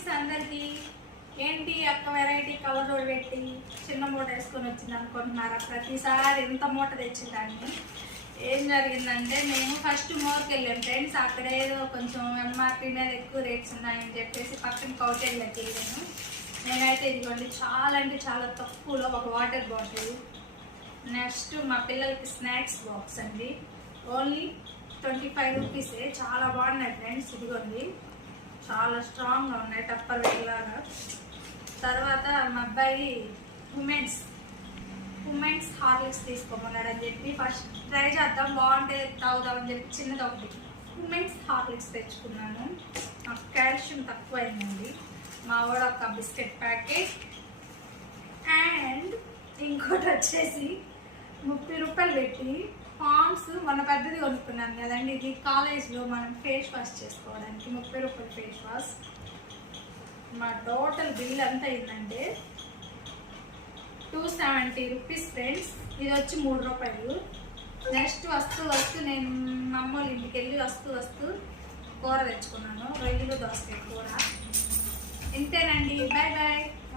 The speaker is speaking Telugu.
ఫ్రెండ్స్ అందరికి ఏంటి అక్క వెరైటీ కవర్ పెట్టి చిన్న మూట వేసుకొని వచ్చింది అనుకుంటున్నారా? ప్రతిసారి ఎంత మూట తెచ్చిందాన్ని. ఏం జరిగిందంటే మేము ఫస్ట్ మోర్కి వెళ్ళాం ఫ్రెండ్స్. అక్కడ ఏదో కొంచెం ఎంఆర్పీ మీద ఎక్కువ రేట్స్ ఉన్నాయని చెప్పేసి పక్కన కౌటేళ్ళకి వెళ్ళాను. నేనైతే ఇదిగోండి చాలా అంటే చాలా తక్కువలో ఒక వాటర్ బాటిల్, నెక్స్ట్ మా పిల్లలకి స్నాక్స్ బాక్స్ అండి, ఓన్లీ 25 రూపీసే. చాలా బాగున్నాయి ఫ్రెండ్స్. ఇదిగోండి చాలా స్ట్రాంగ్గా ఉన్నాయి, టప్పర్ లాగా. తర్వాత మా అబ్బాయి ఉమెన్స్ హార్లిక్స్ తీసుకోమన్నాడని చెప్పి ఫస్ట్ ట్రై చేద్దాం బాగుంటే తాగుదామని చెప్పి చిన్నది ఒకటి ఉమెన్స్ హార్లిక్స్ తెచ్చుకున్నాను. నాకు కాల్షియం తక్కువైందండి. మా వాడు ఒక బిస్కెట్ ప్యాకెట్ అండ్ ఇంకోటి వచ్చేసి 30 రూపాయలు పెట్టి పాండ్స్ మన పెద్దది కొనుక్కున్నాను కదండి. ఇది కాలేజ్లో మనం ఫేస్ వాష్ చేసుకోవడానికి 30 రూపాయలు ఫేస్ వాష్. మా టోటల్ బిల్ ఎంత అయిందంటే 270 రూపీస్ ఫ్రెండ్స్. ఇది వచ్చి 3 రూపాయలు. నెక్స్ట్ వస్తూ నేను మా అమ్మ వాళ్ళ ఇంటికి వెళ్ళి వస్తూ కూర తెచ్చుకున్నాను, రొయ్యలు దోసకాయ కూర. ఇంతేనండి, బాయ్ బాయ్.